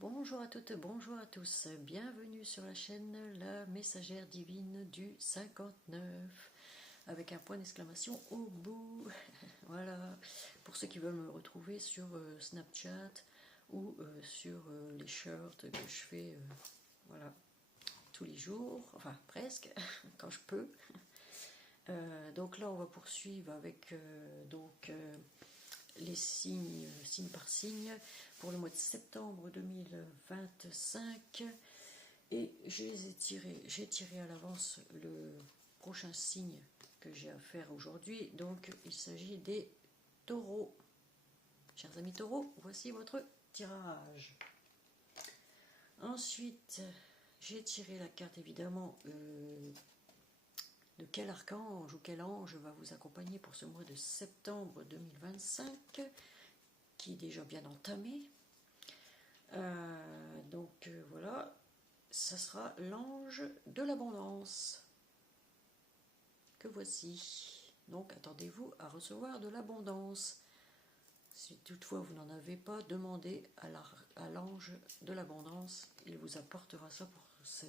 Bonjour à toutes, bonjour à tous, bienvenue sur la chaîne La Messagère Divine du 59, avec un point d'exclamation au bout. Voilà, pour ceux qui veulent me retrouver sur Snapchat ou sur les shirts que je fais voilà, tous les jours, enfin presque, quand je peux. Donc là on va poursuivre avec les signes, signe par signe, pour le mois de septembre 2025. Et j'ai tiré à l'avance le prochain signe que j'ai à faire aujourd'hui. Donc il s'agit des taureaux. Chers amis taureaux, voici votre tirage. Ensuite, j'ai tiré la carte évidemment de quel archange ou quel ange va vous accompagner pour ce mois de septembre 2025, qui est déjà bien entamé. Voilà, ça sera l'ange de l'abondance que voici. Donc attendez-vous à recevoir de l'abondance. Si toutefois vous n'en avez pas, demandez à l'ange de l'abondance, il vous apportera ça pour ce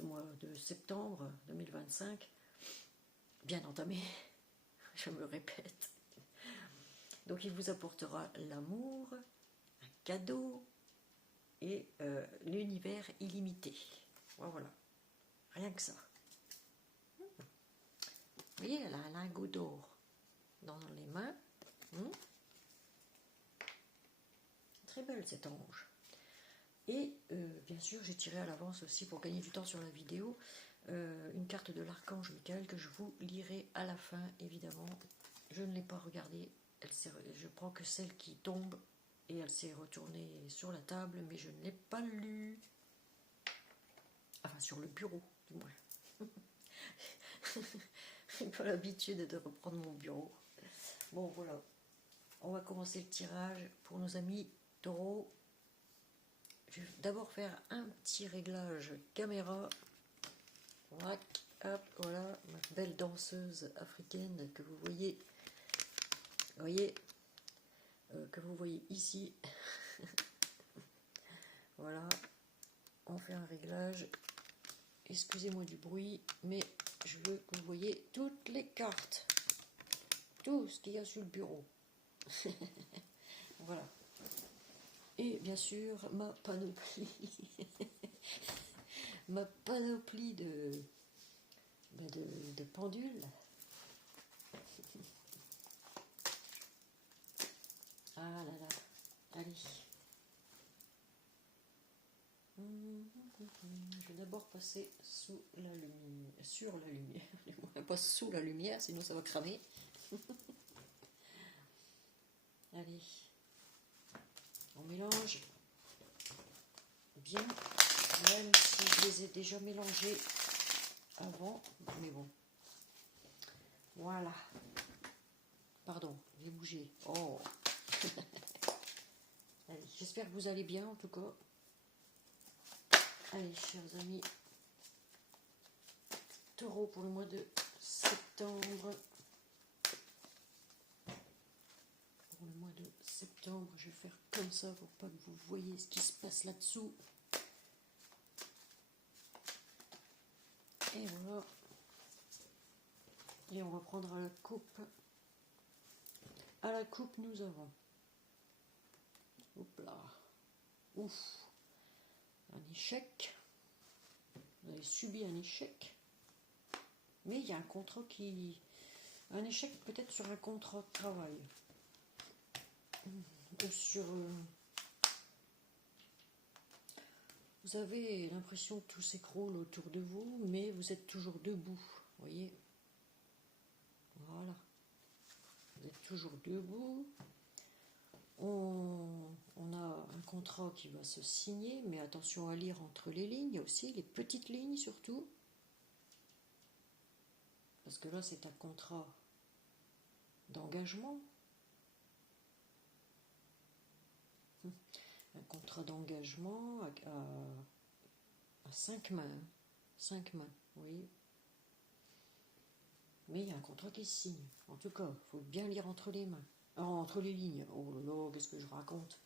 mois de septembre 2025, bien entamé, je me répète. Donc il vous apportera l'amour, un cadeau et l'univers illimité. Voilà, rien que ça. Vous voyez, elle a un lingot d'or dans les mains. Très belle cet ange. Et bien sûr, j'ai tiré à l'avance aussi pour gagner du temps sur la vidéo une carte de l'archange Michael que je vous lirai à la fin, évidemment. Je ne l'ai pas regardée, je prends que celle qui tombe et elle s'est retournée sur la table, mais je ne l'ai pas lue. Enfin, sur le bureau, du moins. J'ai pas l'habitude de reprendre mon bureau. Bon, voilà. On va commencer le tirage pour nos amis taureaux. Je vais d'abord faire un petit réglage caméra. Voilà, ma belle danseuse africaine que vous voyez. Que vous voyez ici. Voilà, on fait un réglage. Excusez-moi du bruit, mais je veux que vous voyez toutes les cartes. Tout ce qu'il y a sur le bureau. Voilà. Et bien sûr, ma panoplie. Ma panoplie de pendules. Ah là là, allez. Je vais d'abord passer sur la lumière, pas sous la lumière, sinon ça va cramer. Allez, on mélange bien, même si je les ai déjà mélangés avant, mais bon. Voilà. Pardon, j'ai bougé. Oh. Allez, j'espère que vous allez bien en tout cas. Allez, chers amis taureaux, pour le mois de septembre. Pour le mois de septembre, je vais faire comme ça pour pas que vous voyez ce qui se passe là-dessous. Et voilà. Et on va prendre à la coupe. À la coupe, nous avons. Hop là. Ouf. Un échec. Vous avez subi un échec. Mais il y a un contrat qui... Un échec peut-être sur un contrat de travail. Ou sur... Vous avez l'impression que tout s'écroule autour de vous, mais vous êtes toujours debout. Vous voyez? Voilà. Vous êtes toujours debout. On a un contrat qui va se signer, mais attention à lire entre les lignes aussi, les petites lignes surtout. Parce que là, c'est un contrat d'engagement. Un contrat d'engagement à 5 mains. 5 mains, vous voyez. Mais il y a un contrat qui se signe. En tout cas, il faut bien lire entre les mains. Entre les lignes. Oh là là, qu'est-ce que je raconte?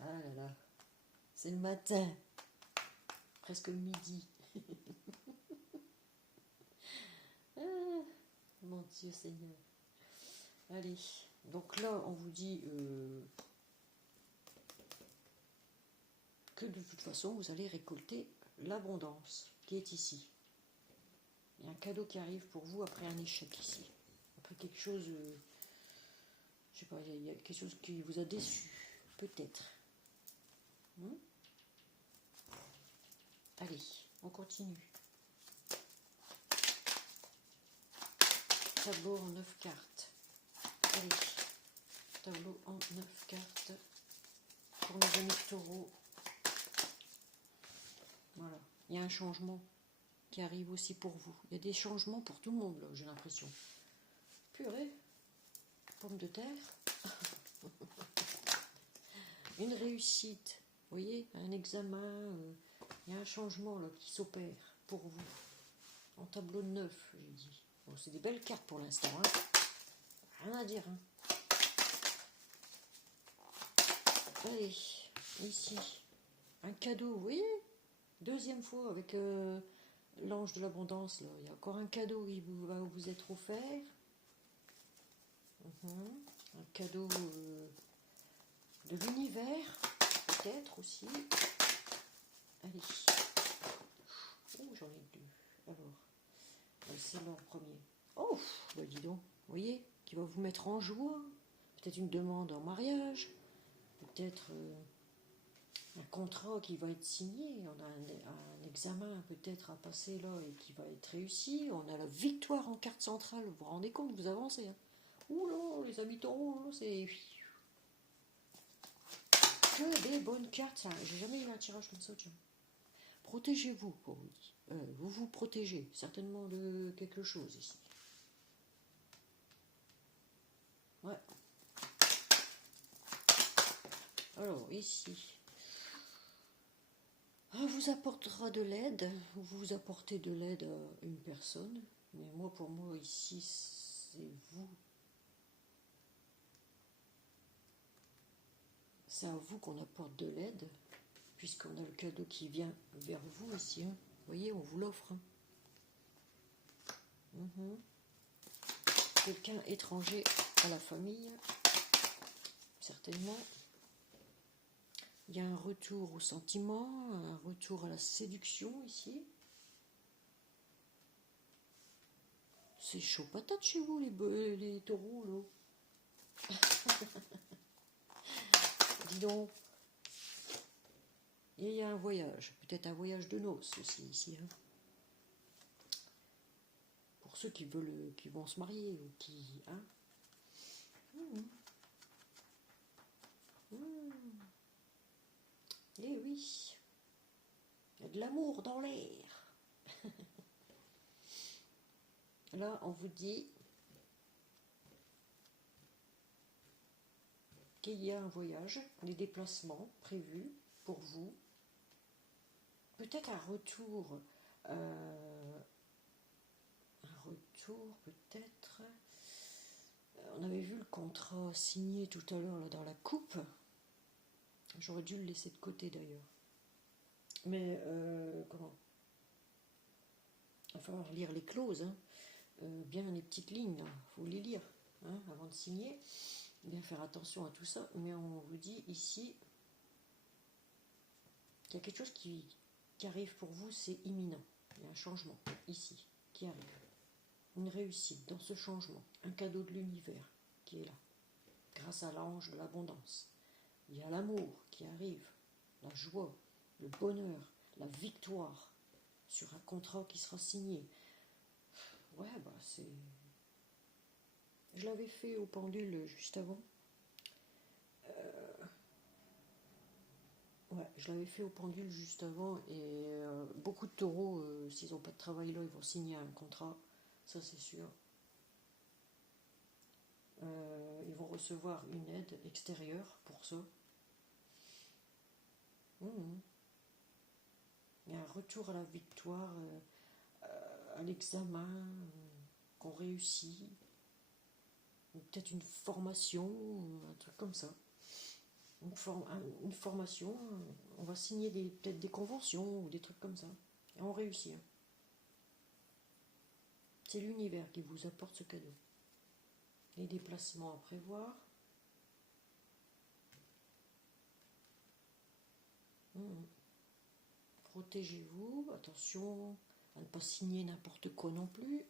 Ah là là, c'est le matin, presque le midi. Ah, mon Dieu Seigneur. Allez, donc là, on vous dit que de toute façon, vous allez récolter l'abondance qui est ici. Il y a un cadeau qui arrive pour vous après un échec ici. Après quelque chose, je sais pas, il y a quelque chose qui vous a déçu, peut-être. Allez, on continue. Tableau en 9 cartes. Allez, tableau en 9 cartes pour nos amis taureaux. Voilà, il y a un changement qui arrive aussi pour vous. Il y a des changements pour tout le monde, là, j'ai l'impression. Purée, pomme de terre. Une réussite, vous voyez, un examen, il y a un changement là qui s'opère pour vous. En tableau de 9, j'ai dit. Bon, c'est des belles cartes pour l'instant, hein. Rien à dire, hein. Allez, ici, un cadeau, vous voyez, deuxième fois avec l'ange de l'abondance, là. Il y a encore un cadeau qui va vous être offert. Un cadeau de l'univers, peut-être aussi. Allez. Oh, j'en ai deux. Alors, c'est leur premier. Oh, bah dis donc, vous voyez, qui va vous mettre en joie. Peut-être une demande en mariage. Peut-être un contrat qui va être signé. On a un examen peut-être à passer là et qui va être réussi. On a la victoire en carte centrale. Vous vous rendez compte, vous avancez. Hein. Ouh là, les amis taureaux, c'est... Que des bonnes cartes, ça. J'ai jamais eu un tirage comme ça, tiens. Protégez-vous, pour vous dire. Vous vous protégez certainement de quelque chose ici. Ouais. Alors, ici. Vous apportera de l'aide. Vous apportez de l'aide à une personne. Mais moi, pour moi, ici, c'est vous. C'est à vous qu'on apporte de l'aide. Puisqu'on a le cadeau qui vient vers vous ici. Hein. Vous voyez, on vous l'offre. Hein. Quelqu'un étranger à la famille. Certainement. Il y a un retour au sentiment, un retour à la séduction ici. C'est chaud patate chez vous, les taureaux, là. Dis donc. Et il y a un voyage, peut-être un voyage de noces aussi ici. Hein. Pour ceux qui veulent, qui vont se marier ou qui... Hein. Eh oui, il y a de l'amour dans l'air. Là, on vous dit qu'il y a un voyage, des déplacements prévus pour vous. Peut-être un retour, peut-être. On avait vu le contrat signé tout à l'heure là dans la coupe. J'aurais dû le laisser de côté d'ailleurs. Mais comment? Il va falloir lire les clauses, hein. Bien les petites lignes, il faut les lire hein, avant de signer. Bien faire attention à tout ça. Mais on vous dit ici qu'il y a quelque chose qui arrive pour vous, c'est imminent. Il y a un changement ici qui arrive. Une réussite dans ce changement. Un cadeau de l'univers qui est là. Grâce à l'ange de l'abondance. Il y a l'amour qui arrive. La joie, le bonheur, la victoire sur un contrat qui sera signé. Ouais, bah c'est... Je l'avais fait au pendule juste avant. Ouais, je l'avais fait au pendule juste avant et beaucoup de taureaux, s'ils n'ont pas de travail là, ils vont signer un contrat, ça c'est sûr. Ils vont recevoir une aide extérieure pour ça. Il y a un retour à la victoire, à l'examen qu'on réussit. peut-être une formation, un truc comme ça. Une formation, on va signer peut-être des conventions ou des trucs comme ça. Et on réussit. Hein. C'est l'univers qui vous apporte ce cadeau. Les déplacements à prévoir. Protégez-vous, attention à ne pas signer n'importe quoi non plus.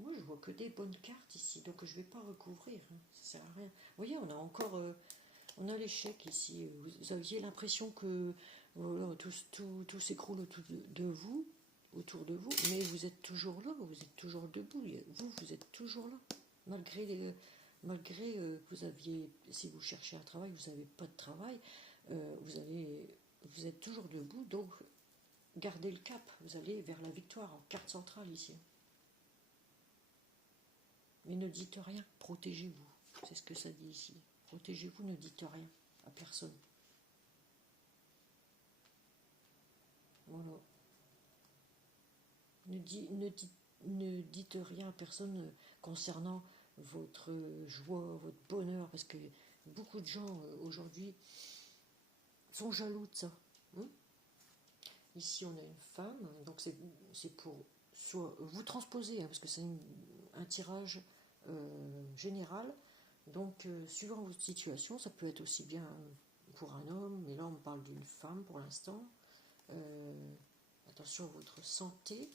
Moi je vois que des bonnes cartes ici, donc je ne vais pas recouvrir, hein. Ça sert à rien. Vous voyez, on a encore on a l'échec ici. Vous aviez l'impression que voilà, tout s'écroule autour de vous, mais vous êtes toujours là, vous êtes toujours debout, vous êtes toujours là, malgré que vous aviez, si vous cherchez un travail, vous n'avez pas de travail, vous êtes toujours debout, donc gardez le cap, vous allez vers la victoire en carte centrale ici. Mais ne dites rien, protégez-vous, c'est ce que ça dit ici. Protégez-vous, ne dites rien à personne. Voilà. Ne dites rien à personne concernant votre joie, votre bonheur, parce que beaucoup de gens aujourd'hui sont jaloux de ça. Hein. Ici, on a une femme, donc c'est pour soit vous transposer, hein, parce que c'est un tirage général. Donc, suivant votre situation, ça peut être aussi bien pour un homme, mais là, on parle d'une femme pour l'instant. Attention à votre santé.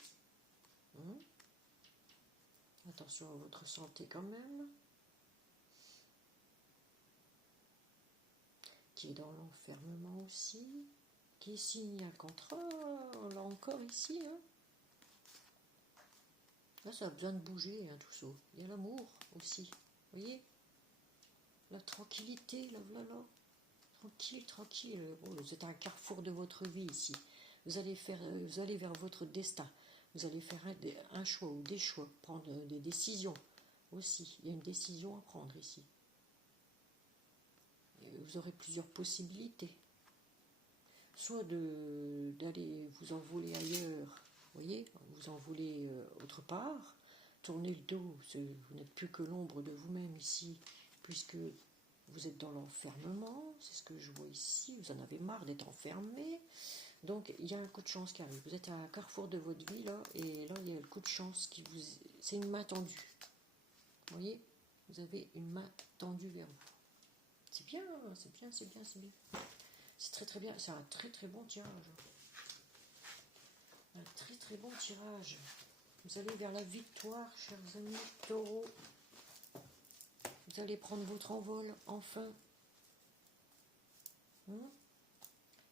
Attention à votre santé quand même. Qui est dans l'enfermement aussi. Qui signe un contrat, là encore ici. Hein. Là, ça a besoin de bouger, hein, tout ça. Il y a l'amour aussi. Vous voyez? La tranquillité, là, voilà. Tranquille, tranquille. Oh, vous êtes à un carrefour de votre vie ici. Vous allez vers votre destin. Vous allez faire un choix ou des choix, prendre des décisions aussi. Il y a une décision à prendre ici. Et vous aurez plusieurs possibilités. Soit d'aller vous envoler ailleurs, vous voyez, vous envoler autre part, tourner le dos, vous n'êtes plus que l'ombre de vous-même ici, puisque vous êtes dans l'enfermement, c'est ce que je vois ici, vous en avez marre d'être enfermé, donc il y a un coup de chance qui arrive, vous êtes à un carrefour de votre vie là, et là il y a le coup de chance c'est une main tendue, vous voyez, vous avez une main tendue vers vous, c'est bien, c'est bien, c'est bien, c'est bien. C'est très très bien, c'est un très très bon tirage. Un très très bon tirage. Vous allez vers la victoire, chers amis taureaux. Vous allez prendre votre envol, enfin.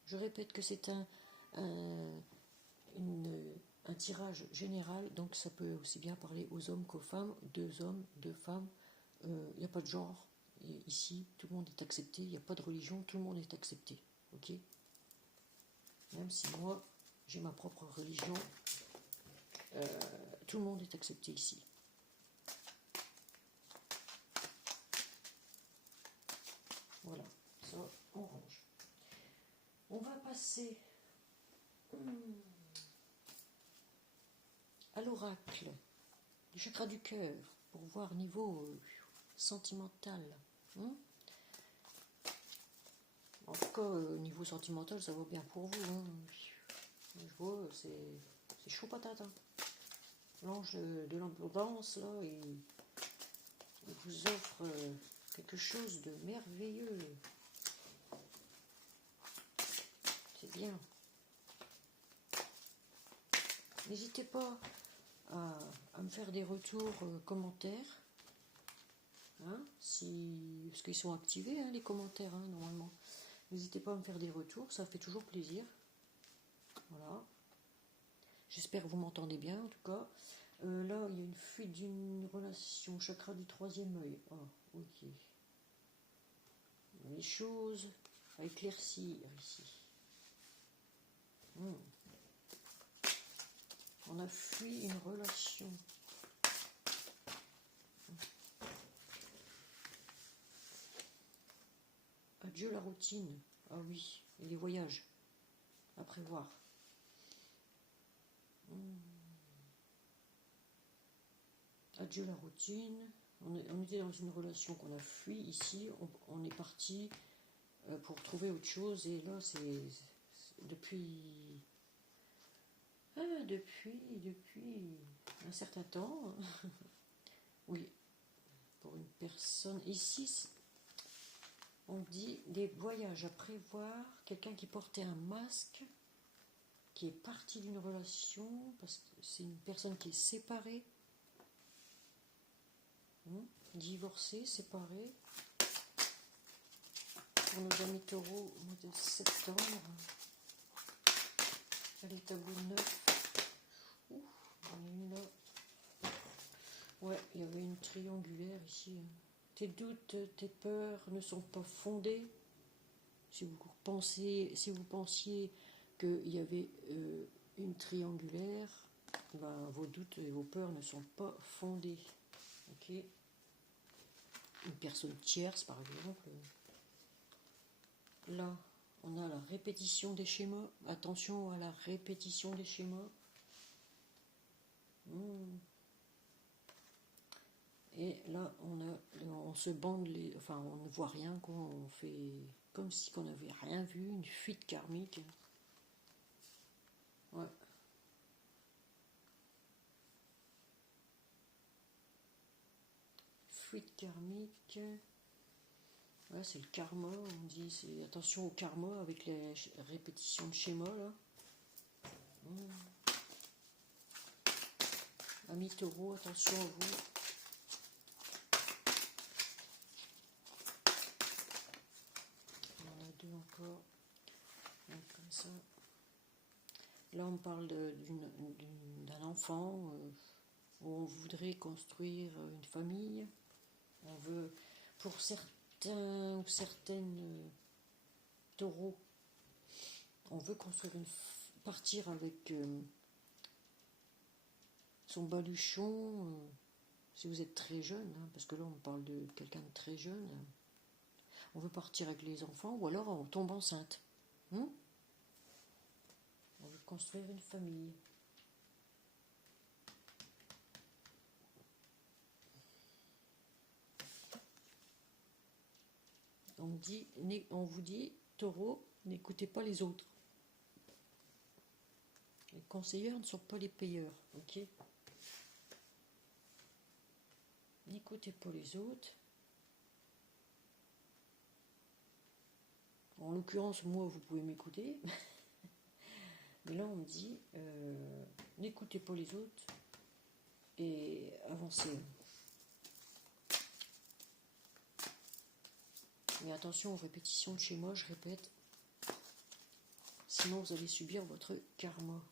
Je répète que c'est un tirage général, donc ça peut aussi bien parler aux hommes qu'aux femmes. 2 hommes, 2 femmes. Il n'y a pas de genre. Et ici, tout le monde est accepté. Il n'y a pas de religion, tout le monde est accepté. Ok, même si moi j'ai ma propre religion, tout le monde est accepté ici. Voilà, ça on range. On va passer à l'oracle du chakra du cœur pour voir niveau sentimental. En tout cas, niveau sentimental, ça va bien pour vous. Hein. Je vois, c'est chaud patate. Hein. L'ange de l'abondance, là, il vous offre quelque chose de merveilleux. C'est bien. N'hésitez pas à me faire des retours, commentaires. Hein, parce qu'ils sont activés, hein, les commentaires, hein, normalement. N'hésitez pas à me faire des retours, ça fait toujours plaisir. Voilà. J'espère que vous m'entendez bien, en tout cas. Là, il y a une fuite d'une relation, chakra du 3e œil. Ah, ok. Les choses à éclaircir ici. On a fui une relation. Adieu la routine. Ah oui, et les voyages à prévoir. Adieu la routine. On était dans une relation qu'on a fui. Ici, on est parti pour trouver autre chose. Et là, c'est depuis un certain temps. Oui, pour une personne. Ici, on dit des voyages à prévoir. Quelqu'un qui portait un masque, qui est parti d'une relation, parce que c'est une personne qui est séparée. Divorcée, séparée. Pour nos amis taureaux au mois de septembre. Allez, tableau 9. Ouh, on est mis là. Ouais, il y avait une triangulaire ici. Tes doutes, tes peurs ne sont pas fondés. Si vous pensiez qu'il y avait une triangulaire, ben, vos doutes et vos peurs ne sont pas fondés. Ok. Une personne tierce, par exemple. Là, on a la répétition des schémas. Attention à la répétition des schémas. Et là, on se bande enfin, on ne voit rien, quoi. On fait comme si on n'avait rien vu, une fuite karmique. Ouais. Fuite karmique. Ouais, c'est le karma, on dit. Attention au karma avec les répétitions de schémas, là. Amis taureaux, attention à vous. On en a deux encore. Donc, comme ça. Là, on parle d'un enfant où on voudrait construire une famille. On veut, pour certains ou certaines taureaux, on veut construire partir avec son baluchon. Si vous êtes très jeune, hein, parce que là, on parle de quelqu'un de très jeune. On veut partir avec les enfants, ou alors on tombe enceinte. On veut construire une famille. On vous dit, taureau, n'écoutez pas les autres. Les conseilleurs ne sont pas les payeurs, ok? N'écoutez pas les autres. En l'occurrence, moi, vous pouvez m'écouter. Mais là, on me dit, n'écoutez pas les autres et avancez. Mais attention aux répétitions de schéma, je répète. Sinon, vous allez subir votre karma.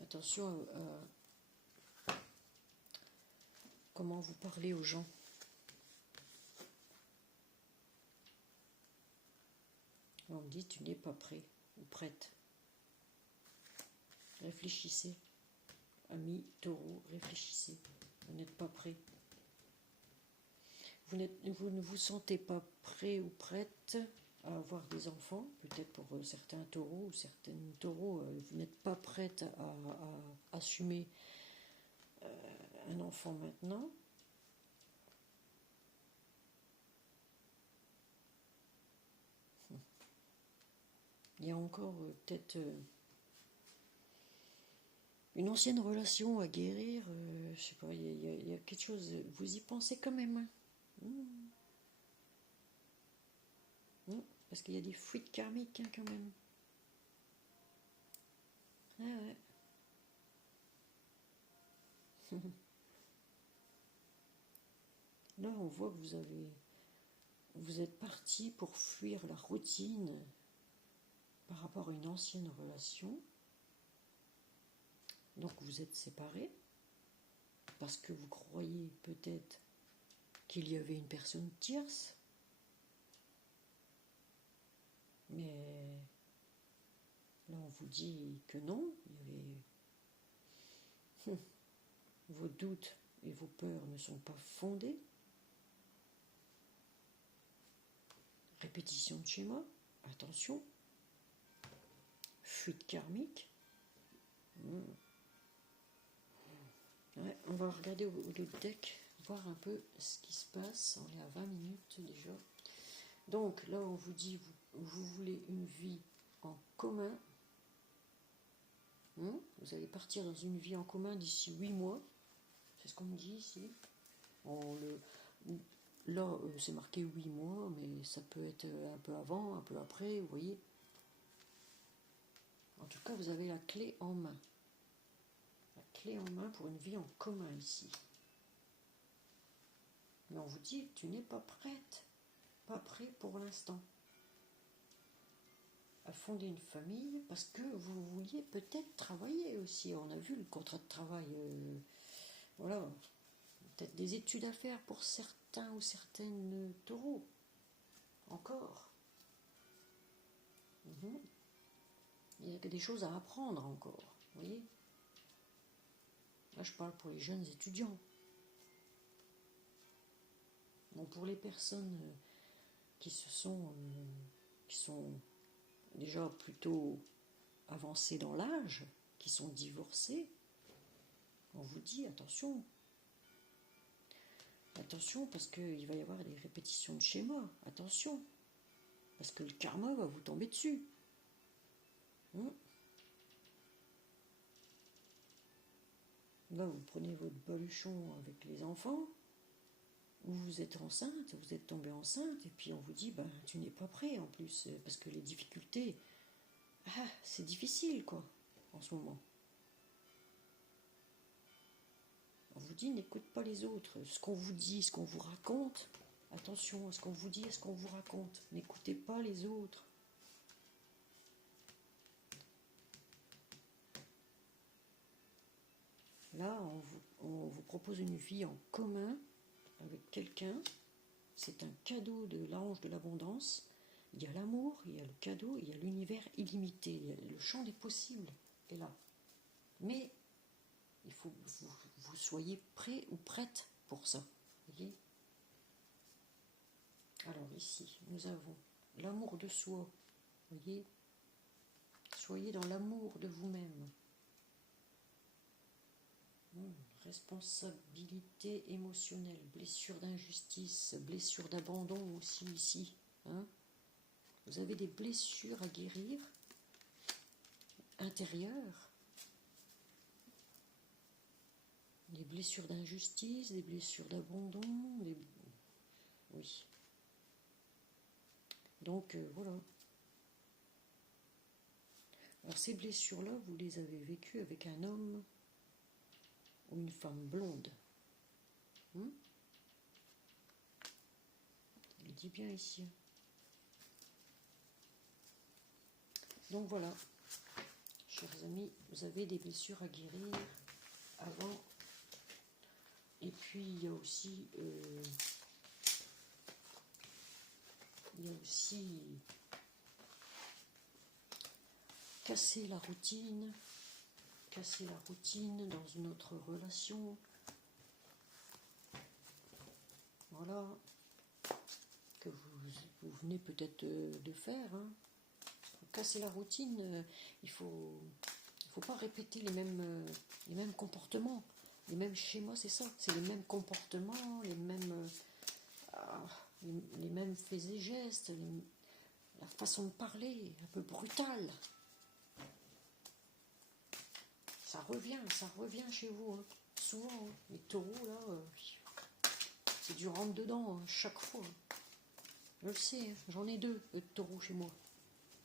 Attention à comment vous parlez aux gens. On me dit, tu n'es pas prêt ou prête. Réfléchissez. Amis taureaux, réfléchissez. Vous n'êtes pas prêt. Vous ne vous sentez pas prêt ou prête à avoir des enfants. Peut-être pour certains taureaux ou certaines taureaux, vous n'êtes pas prête à assumer un enfant maintenant. Il y a encore peut-être une ancienne relation à guérir. Je sais pas, il y a quelque chose. Vous y pensez quand même. Parce qu'il y a des fuites karmiques hein, quand même. Ah ouais. Là, on voit que vous êtes parti pour fuir la routine par rapport à une ancienne relation. Donc vous êtes séparés parce que vous croyez peut-être qu'il y avait une personne tierce. Mais là, on vous dit que non, il y avait... Vos doutes et vos peurs ne sont pas fondés. Répétition de schéma, attention. fuite karmique. Ouais, on va regarder au deck, voir un peu ce qui se passe. On est à 20 minutes déjà. Donc là, on vous dit, vous voulez une vie en commun. Vous allez partir dans une vie en commun d'ici 8 mois. C'est ce qu'on me dit ici. Là, c'est marqué 8 mois, mais ça peut être un peu avant, un peu après, vous voyez. En tout cas, vous avez la clé en main. La clé en main pour une vie en commun ici. Mais on vous dit que tu n'es pas prête. Pas prêt pour l'instant. À fonder une famille parce que vous vouliez peut-être travailler aussi. On a vu le contrat de travail. Voilà. Peut-être des études à faire pour certains ou certaines taureaux. Encore. Il y a des choses à apprendre encore. Vous voyez? Là, je parle pour les jeunes étudiants. Bon, pour les personnes qui sont déjà plutôt avancées dans l'âge, qui sont divorcées, on vous dit attention. Attention parce qu'il va y avoir des répétitions de schémas. Attention. Parce que le karma va vous tomber dessus. Là, vous prenez votre baluchon avec les enfants, ou vous êtes enceinte, vous êtes tombée enceinte, et puis on vous dit, ben, tu n'es pas prêt en plus, parce que les difficultés, c'est difficile, quoi, en ce moment. On vous dit, n'écoute pas les autres. Ce qu'on vous dit, ce qu'on vous raconte, attention à ce qu'on vous dit, à ce qu'on vous raconte. N'écoutez pas les autres. Là, on vous propose une vie en commun avec quelqu'un. C'est un cadeau de l'ange de l'abondance. Il y a l'amour, il y a le cadeau, il y a l'univers illimité. Le champ des possibles est là. Mais il faut que vous soyez prêt ou prête pour ça. Voyez ? Alors ici, nous avons l'amour de soi. Voyez ? Soyez dans l'amour de vous-même. Responsabilité émotionnelle, blessure d'injustice, blessure d'abandon aussi ici. Vous avez des blessures à guérir intérieures. Des blessures d'injustice, des blessures d'abandon, oui. Donc voilà. Alors ces blessures-là, vous les avez vécues avec un homme ou une femme blonde. Il dit bien ici. Donc voilà, chers amis, vous avez des blessures à guérir avant. Et puis il y a aussi casser la routine dans une autre relation. Voilà, que vous venez peut-être de faire. Pour casser la routine, il faut pas répéter les mêmes comportements, les mêmes schémas, c'est ça. C'est les mêmes comportements, les mêmes faits et gestes, la façon de parler, un peu brutale. Ça revient chez vous, souvent. Les taureaux, là, c'est du rentre-dedans, chaque fois. Je le sais, j'en ai 2 de taureaux chez moi.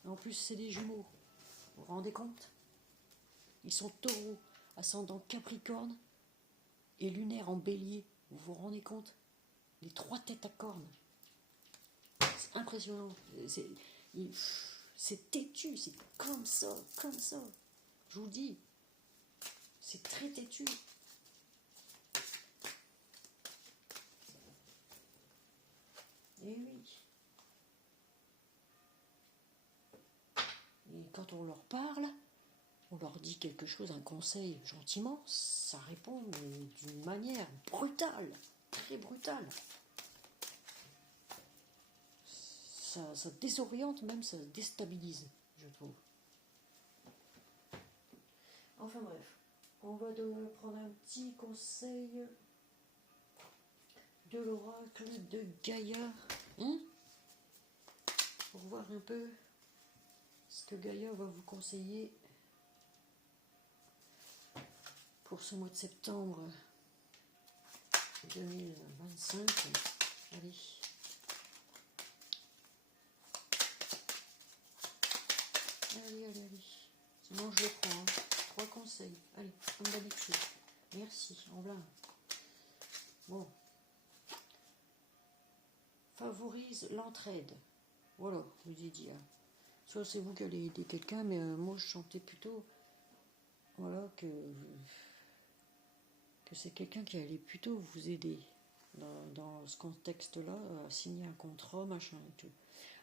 Et en plus, c'est des jumeaux. Vous vous rendez compte? Ils sont taureaux, ascendant Capricorne et lunaire en bélier. Vous vous rendez compte? Les 3 têtes à cornes. C'est impressionnant. C'est têtu, c'est comme ça. Je vous dis, c'est très têtu. Et oui. Et quand on leur parle, on leur dit quelque chose, un conseil gentiment, ça répond mais d'une manière brutale, très brutale. Ça désoriente, même ça déstabilise, je trouve. Enfin bref, on va prendre un petit conseil de l'oracle de Gaïa, hein, pour voir un peu ce que Gaïa va vous conseiller pour ce mois de septembre 2025. Allez. Allez. Sinon je le prends. Hein. 3 conseils. Allez, comme d'habitude. Merci. En blanc. Bon. Favorise l'entraide. Voilà, je vous ai dit. Hein. Soit c'est vous qui allez aider quelqu'un, mais moi je sentais plutôt, voilà, que c'est quelqu'un qui allait plutôt vous aider dans ce contexte-là, à signer un contrat, machin et tout.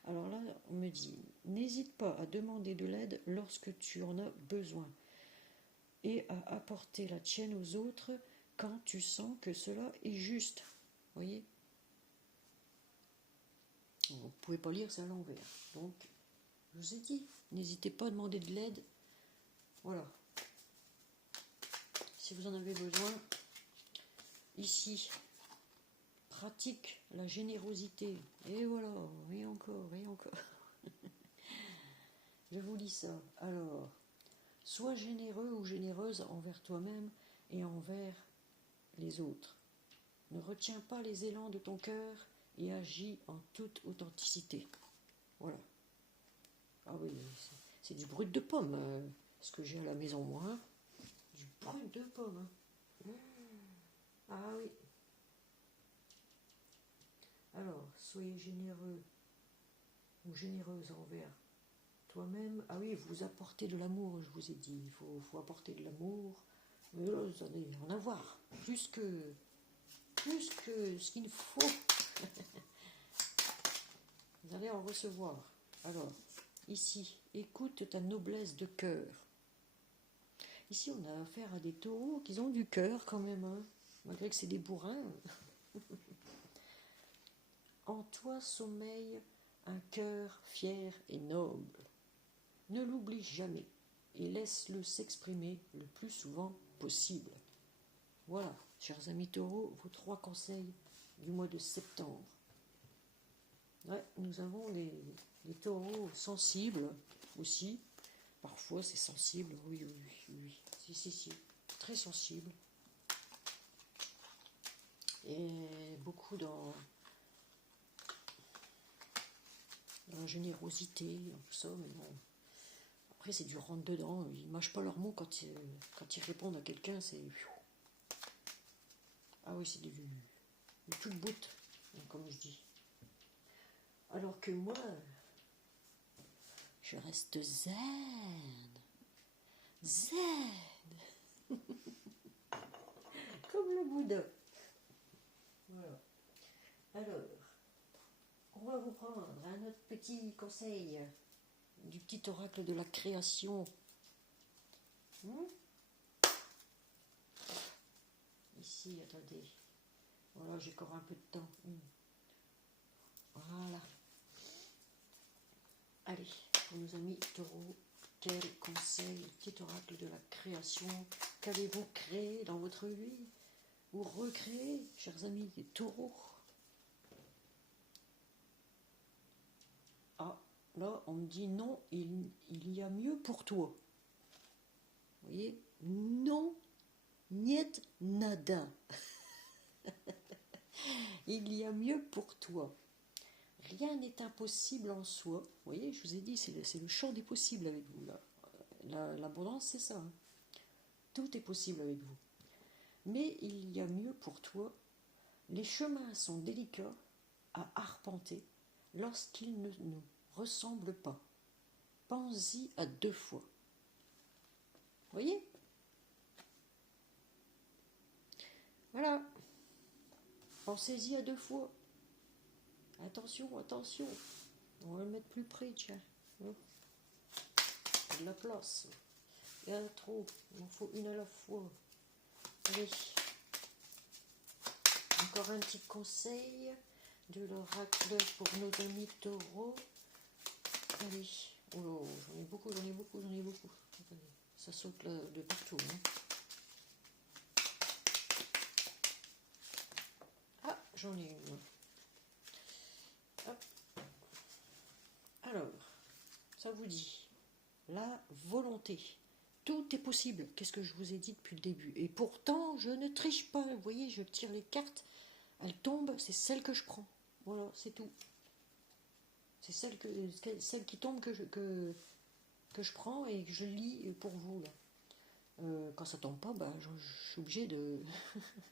Alors là, on me dit, n'hésite pas à demander de l'aide lorsque tu en as besoin et à apporter la tienne aux autres quand tu sens que cela est juste. Vous voyez ? Vous ne pouvez pas lire, c'est à l'envers. Donc, je vous ai dit, n'hésitez pas à demander de l'aide. Voilà. Si vous en avez besoin, ici, pratique la générosité. Et voilà, et encore. Je vous lis ça. Alors, sois généreux ou généreuse envers toi-même et envers les autres. Ne retiens pas les élans de ton cœur et agis en toute authenticité. Voilà. Ah oui, c'est du brut de pomme, ce que j'ai à la maison, moi. Hein. Du brut de pomme. Hein. Ah oui. Alors, soyez généreux ou généreuse envers toi-même. Ah oui, vous apportez de l'amour, je vous ai dit. Il faut apporter de l'amour. Mais là, vous allez en avoir. Plus que ce qu'il faut. Vous allez en recevoir. Alors, ici, écoute ta noblesse de cœur. Ici, on a affaire à des taureaux qui ont du cœur quand même, hein, malgré que c'est des bourrins. En toi sommeille un cœur fier et noble. Ne l'oublie jamais et laisse-le s'exprimer le plus souvent possible. Voilà, chers amis taureaux, vos 3 conseils du mois de septembre. Ouais, nous avons des taureaux sensibles aussi. Parfois c'est sensible, oui. Si. Très sensible. Et beaucoup dans la générosité, dans tout ça, mais bon. Après c'est du rentre dedans, ils ne mâchent pas leurs mots quand ils répondent à quelqu'un, c'est... Ah oui, c'est du toute bout, comme je dis. Alors que moi, je reste zen. Comme le Bouddha. Voilà. Alors, on va vous prendre un autre petit conseil du petit oracle de la création. Ici, attendez. Voilà, j'ai encore un peu de temps. Voilà. Allez, pour nos amis taureaux, quel conseil, petit oracle de la création, qu'allez-vous créer dans votre vie ou recréer, chers amis des taureaux? Ah, là, on me dit non, il y a mieux pour toi. Vous voyez? Non, niet nada. Il y a mieux pour toi. Rien n'est impossible en soi. Vous voyez, je vous ai dit, c'est le champ des possibles avec vous. L'abondance, c'est ça. Hein. Tout est possible avec vous. Mais il y a mieux pour toi. Les chemins sont délicats à arpenter lorsqu'ils ne nous ressemblent pas. Pense-y à 2 fois. Vous voyez? Voilà. Pensez-y à 2 fois. Attention. On va le mettre plus près, tiens. Il y a de la place. Il y en a trop. Il en faut une à la fois. Allez. Encore un petit conseil de l'oracle pour nos amis taureaux. Allez. Oh, j'en ai beaucoup. Attendez. ça saute là, de partout. Hein. Ah, j'en ai une. Hop. Alors, ça vous dit, la volonté. Tout est possible. Qu'est-ce que je vous ai dit depuis le début? Et pourtant, je ne triche pas. Vous voyez, je tire les cartes. Elles tombent, c'est celle que je prends. Voilà, c'est tout. C'est celle qui tombe que je prends et que je lis pour vous. Là. Quand ça tombe pas, bah, je suis obligée de...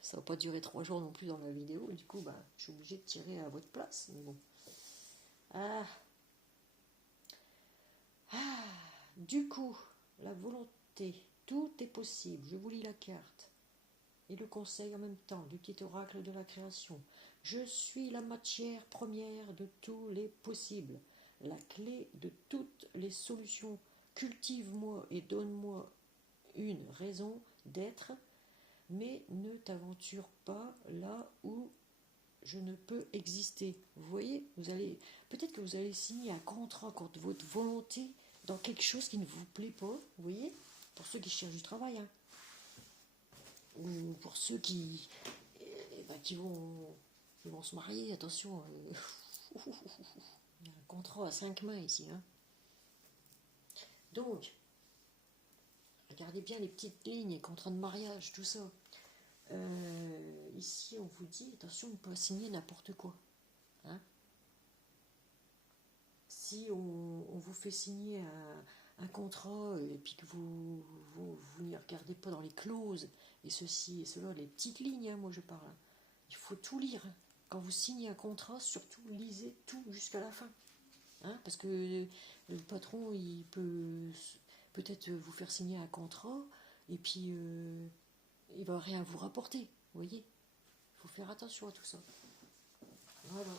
ça va pas durer 3 jours non plus dans la vidéo. Du coup, bah, je suis obligée de tirer à votre place. Mais bon. Ah. Ah. Du coup, la volonté. Tout est possible. Je vous lis la carte. Et le conseil en même temps du petit oracle de la création. Je suis la matière première de tous les possibles, la clé de toutes les solutions. Cultive-moi et donne-moi une raison d'être, mais ne t'aventure pas là où je ne peux exister. Vous voyez, peut-être que vous allez signer un contrat contre votre volonté dans quelque chose qui ne vous plaît pas, vous voyez, pour ceux qui cherchent du travail, hein. Ou pour ceux qui vont se marier, attention, il y a un contrat à 5 mains ici. Hein. Donc, regardez bien les petites lignes, contrat de mariage, tout ça. Ici, on vous dit, attention, on ne peut pas signer n'importe quoi. Hein. Si on vous fait signer un contrat et puis que vous n'y regardez pas dans les clauses et ceci et cela, les petites lignes, hein, moi je parle. Il faut tout lire. Quand vous signez un contrat, surtout lisez tout jusqu'à la fin. Hein, parce que le patron, il peut peut-être vous faire signer un contrat et puis il va rien vous rapporter. Vous voyez, il faut faire attention à tout ça. Voilà.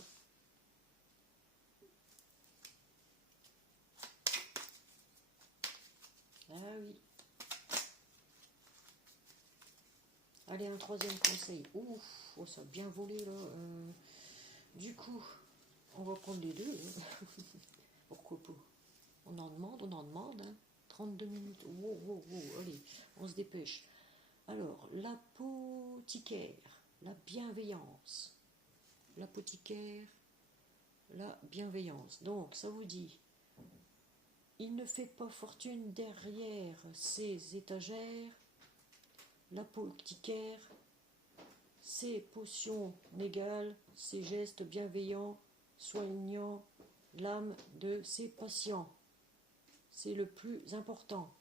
Ah oui. Allez, un troisième conseil. Ouf, oh, ça a bien volé là. Du coup, on va prendre les deux. Hein. Pourquoi pas? On en demande. Hein. 32 minutes. Wow, wow, wow. Allez, on se dépêche. Alors, l'apothicaire, la bienveillance. L'apothicaire, la bienveillance. Donc, ça vous dit, il ne fait pas fortune derrière ses étagères. L'apothicaire, ses potions négales, ses gestes bienveillants, soignant l'âme de ses patients. C'est le plus important.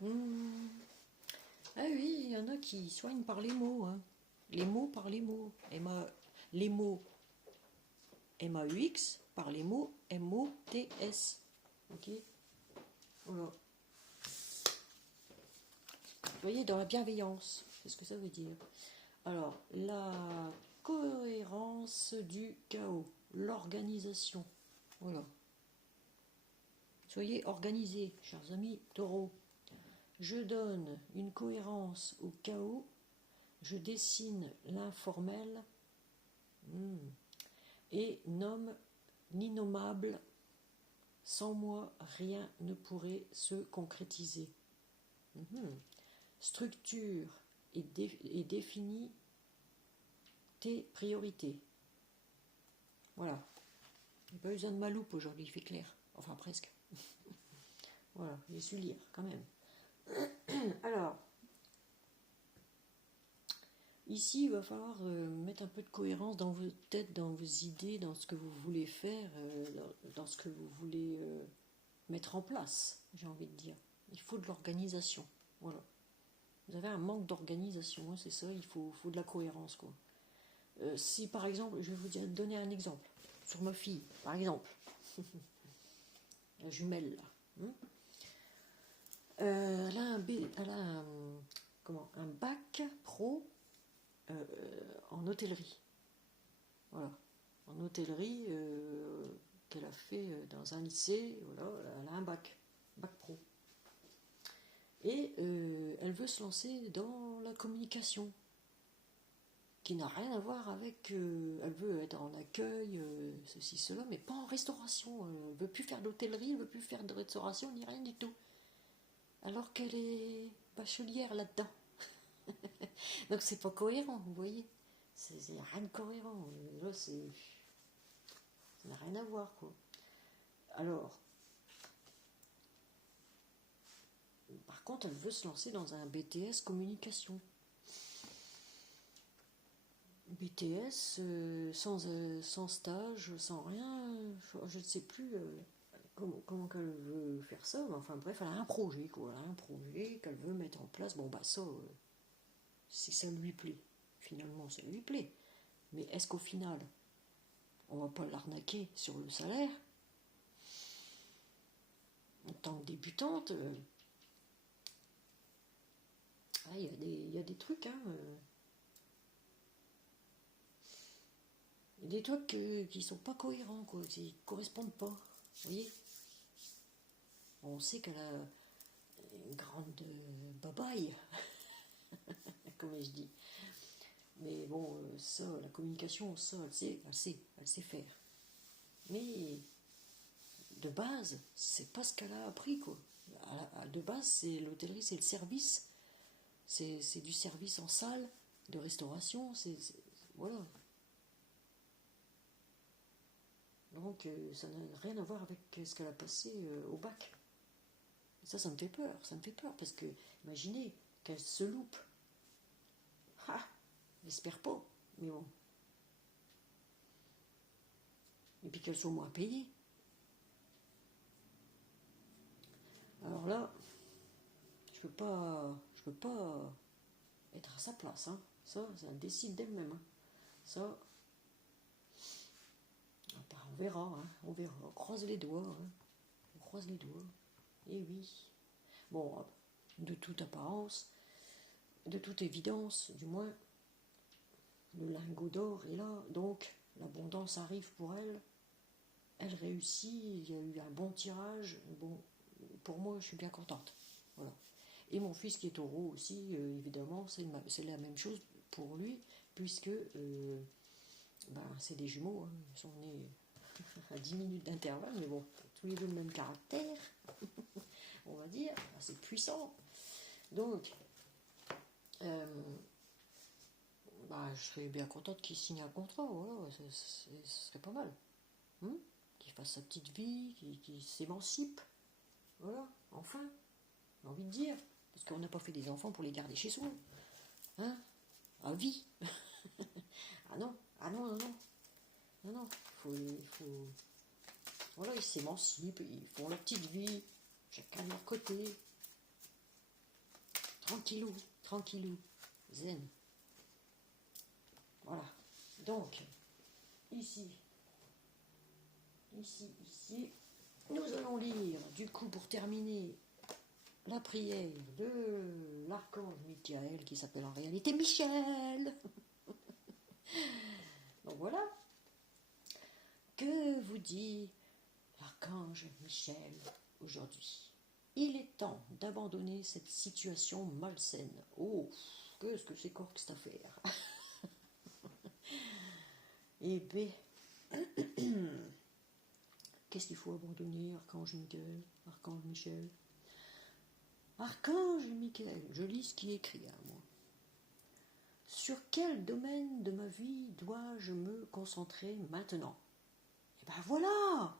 Ah oui, il y en a qui soignent par les mots. Hein. Les mots par les mots. Les mots M-A-U-X par les mots M-O-T-S. Ok. Voilà. Vous voyez, dans la bienveillance, c'est ce que ça veut dire. Alors, la cohérence du chaos, l'organisation. Voilà. Soyez organisés, chers amis taureaux. Je donne une cohérence au chaos, je dessine l'informel et nomme l'innommable. Sans moi, rien ne pourrait se concrétiser. Structure et définis tes priorités. Voilà. Il n'y a pas besoin de ma loupe aujourd'hui, il fait clair. Enfin, presque. Voilà, j'ai su lire quand même. Alors, ici, il va falloir mettre un peu de cohérence dans vos têtes, dans vos idées, dans ce que vous voulez faire, dans ce que vous voulez mettre en place, j'ai envie de dire. Il faut de l'organisation. Voilà. Vous avez un manque d'organisation, hein, c'est ça, il faut de la cohérence, quoi. Si, par exemple, je vais vous donner un exemple, sur ma fille, par exemple, la jumelle, là. Elle a un bac pro en hôtellerie. Voilà. En hôtellerie qu'elle a fait dans un lycée. Voilà, elle a un bac pro. Et elle veut se lancer dans la communication. qui n'a rien à voir avec... elle veut être en accueil, ceci, cela, mais pas en restauration. Elle veut plus faire d'hôtellerie, elle veut plus faire de restauration, ni rien du tout. Alors qu'elle est bachelière là-dedans. Donc c'est pas cohérent, vous voyez. Il n'y a rien de cohérent. Là, ça n'a rien à voir, quoi. Alors, par contre, elle veut se lancer dans un BTS communication. BTS sans stage, sans rien, je ne sais plus comment qu'elle veut faire ça, mais enfin bref, elle a un projet, quoi. Elle a un projet qu'elle veut mettre en place. Bon, bah ça, si ça lui plaît, finalement, ça lui plaît. Mais est-ce qu'au final, on va pas l'arnaquer sur le salaire? En tant que débutante, il y a des trucs, hein. Des trucs qui sont pas cohérents, quoi, qui correspondent pas. Vous voyez? On sait qu'elle a une grande babaille, comme je dis. Mais bon, ça, la communication, ça, elle sait faire. Mais de base, c'est pas ce qu'elle a appris, quoi. De base, c'est l'hôtellerie, c'est le service. C'est du service en salle, de restauration, voilà. Donc ça n'a rien à voir avec ce qu'elle a passé au bac. Ça me fait peur, parce que, imaginez, qu'elle se loupe. Ah, j'espère pas, mais bon. Et puis qu'elle soit moins payée. Alors là, je peux pas être à sa place, hein. Ça décide d'elle-même, hein. Ça, on verra, hein, on verra. On croise les doigts, hein. On croise les doigts. Et oui. Bon, de toute apparence, de toute évidence, du moins, le lingot d'or est là, donc l'abondance arrive pour elle. Elle réussit, il y a eu un bon tirage. Bon, pour moi, je suis bien contente. Voilà. Et mon fils qui est taureau aussi, évidemment, c'est la même chose pour lui, puisque c'est des jumeaux, hein. Ils sont nés à 10 minutes d'intervalle, mais bon, tous les deux le même caractère, on va dire, assez puissant. Donc, je serais bien contente qu'il signe un contrat, voilà, ce serait pas mal. Qu'il fasse sa petite vie, qu'il s'émancipe, voilà, enfin, j'ai envie de dire, parce qu'on n'a pas fait des enfants pour les garder chez soi, hein, à vie. Ah non, il faut, voilà, ils s'émancipent, ils font leur petite vie, chacun de leur côté, tranquillou, zen. Voilà, donc, ici, nous allons lire, du coup, pour terminer, la prière de l'archange Michael, qui s'appelle en réalité Michel. Donc voilà. Que vous dit l'archange Michel aujourd'hui? Il est temps d'abandonner cette situation malsaine. Oh, qu'est-ce que c'est corps que cette affaire? Eh bien, qu'est-ce qu'il faut abandonner, archange Michael, archange Michel? Archange Michael, je lis ce qui est écrit à moi. Sur quel domaine de ma vie dois-je me concentrer maintenant? Eh ben voilà!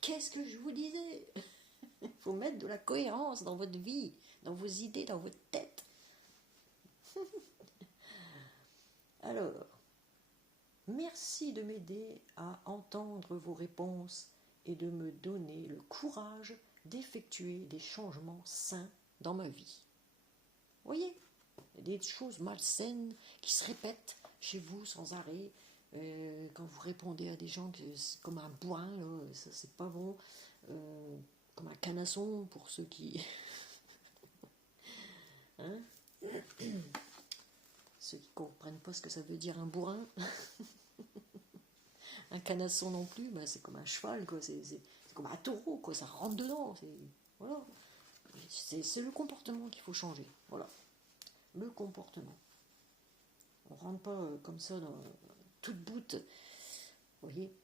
Qu'est-ce que je vous disais? Il faut mettre de la cohérence dans votre vie, dans vos idées, dans votre tête. Alors, merci de m'aider à entendre vos réponses et de me donner le courage d'effectuer des changements sains dans ma vie. Vous voyez, il y a des choses malsaines qui se répètent chez vous sans arrêt. Quand vous répondez à des gens comme un bourrin, là, ça c'est pas bon. Comme un canasson pour ceux qui... hein, ceux qui comprennent pas ce que ça veut dire un bourrin. Un canasson non plus, c'est comme un cheval, quoi. C'est comme un taureau, quoi. Ça rentre dedans. Voilà. C'est le comportement qu'il faut changer. Voilà. Le comportement. On rentre pas comme ça dans toute boute, vous voyez,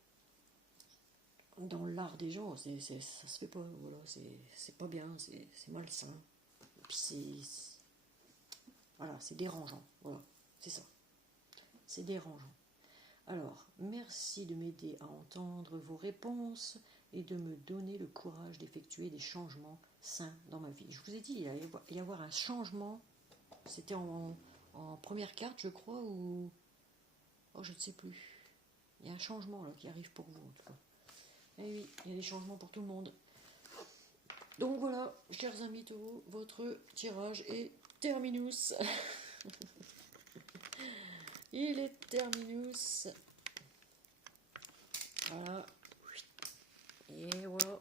dans l'art des gens, ça se fait pas, voilà, c'est pas bien, c'est malsain, et puis voilà, c'est dérangeant, voilà, c'est ça, c'est dérangeant. Alors, merci de m'aider à entendre vos réponses et de me donner le courage d'effectuer des changements sains dans ma vie. Je vous ai dit, il va y avoir un changement, c'était en première carte, je crois, ou... Oh, je ne sais plus. Il y a un changement là qui arrive pour vous, en tout cas. Et oui, il y a des changements pour tout le monde. Donc voilà, chers amis taureaux, votre tirage est terminus. Il est terminus. Voilà. Et voilà.